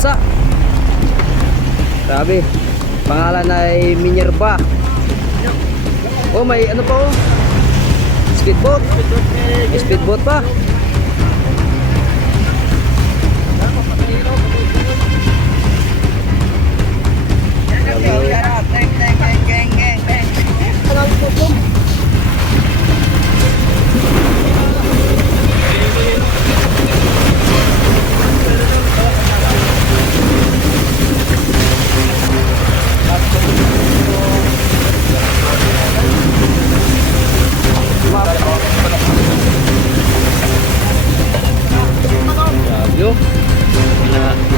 bansa. Grabe. Pangalan ay Minerva. Oh, may ano pa oh. Speedboat. May speedboat pa.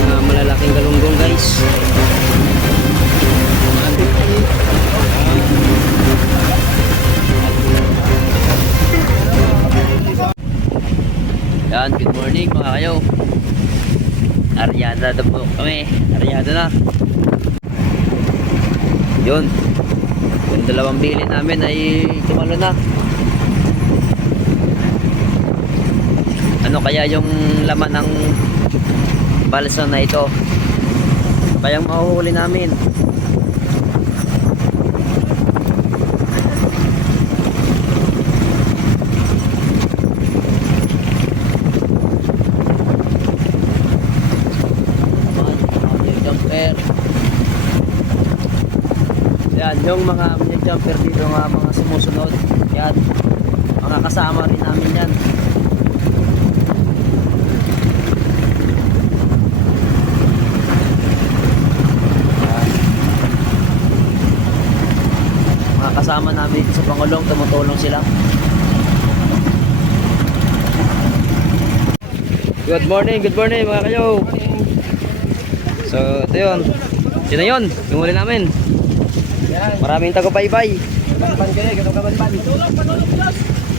Mga malalaking galunggong guys. Yan, good morning mga kayo. Aryada na po kami. Aryada na. Yun. Yung dalawang bili namin ay tumalo na. Ano kaya yung laman ng balsa na ito? Kayang mahuhuli namin. Yan, yung mga jumper dito, mga sumusunod. Yan, mga kasama rin namin yan. Mga kasama namin sa Pangulong, tumutulong sila. Good morning mga kayo. So, ito yun. Sino yun? Yung huli namin. Maraming tagupaybay.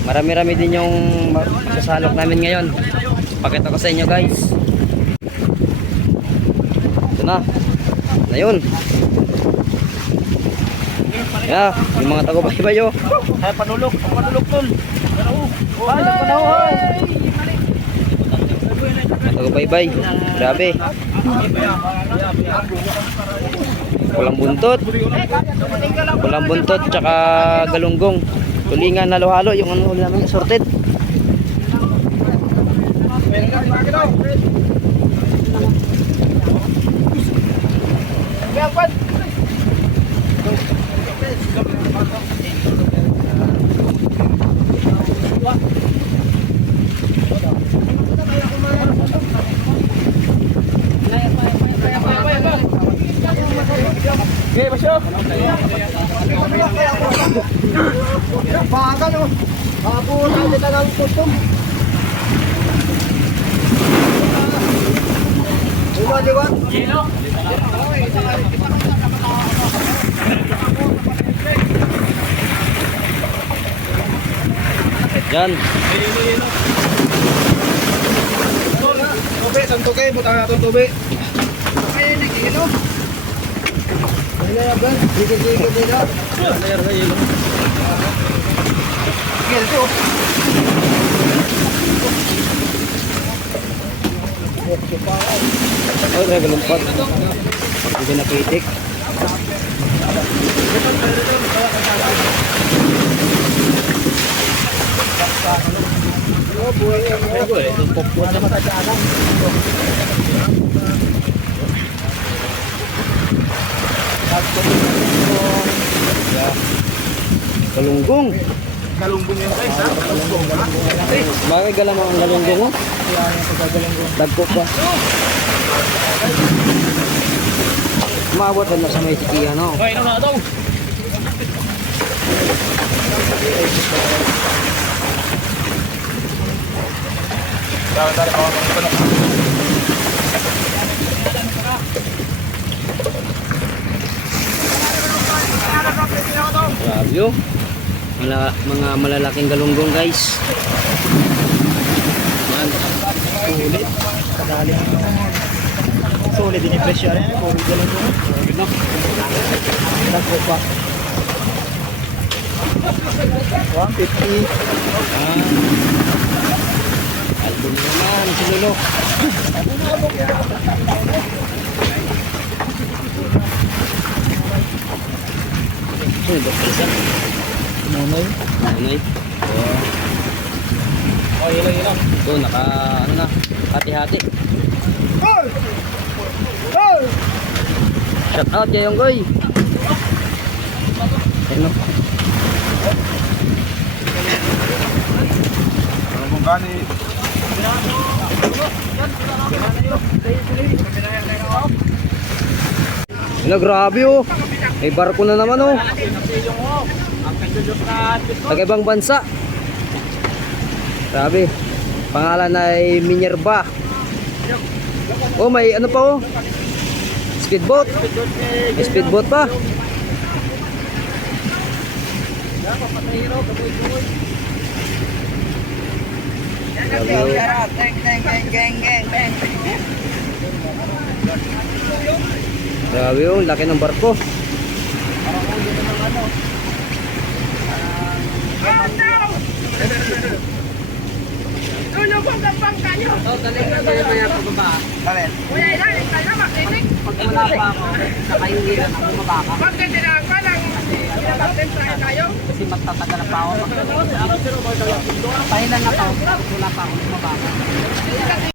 Marami-rami din yung sasalok namin ngayon. Pakita ko sa inyo guys. Ito na. Na yun. Yeah, yung mga tagupaybay oh. Ay panulok tol. Tagupaybay. Grabe. Walang buntot tsaka galunggong. Tulingan na halo-halo yung ano namin sorted. Okay, Basyo. Baka no. Ako na kita ng tutom. Diwa. Gino. Yan. Tubig, santo kayo, butang natin tubig. Ay, nag-ilo. Ay, ban, sige nila. Layar sa ilo. Sige, ito. Oh, nagalumpat. Hindi nakitik. Galunggong. Galunggong yung guys, ha? Galunggong. Bakit galamang ang galunggong mo? Dagko pa. Umabot na sa may tikiya, no? Okay, na daw. Grabe yun. Mga malalaking galunggong guys. Sulit. Kadali. Sulit din yung presyo rin. Sulit din ito. Dagko pa. 150. Album naman si Lolo. Sino ba? Isa? Nonoy. Nanay. Oh, ilaw. Ito, ano na, hati-hati. Shout out kay Yonggoy. Ano? Ano, grabe oh. May barko na naman oh. Taga-ibang bansa. Grabe. Pangalan ay Minerva. Oh, may ano pa oh. Speedboat. May speedboat pa. Grabe oh, laki ng barko. Tulog ko gampang kayo. Oh, talaga na tayo maya pababa. Kuya, ilalim ka na makinig. Pag wala pa ako, nakayungiran ako mabaka. Pag ganyan ka lang, pinapagtemprahe tayo. Kasi magtatagal pa ako. Pahilan na to, wala pa ako mabaka.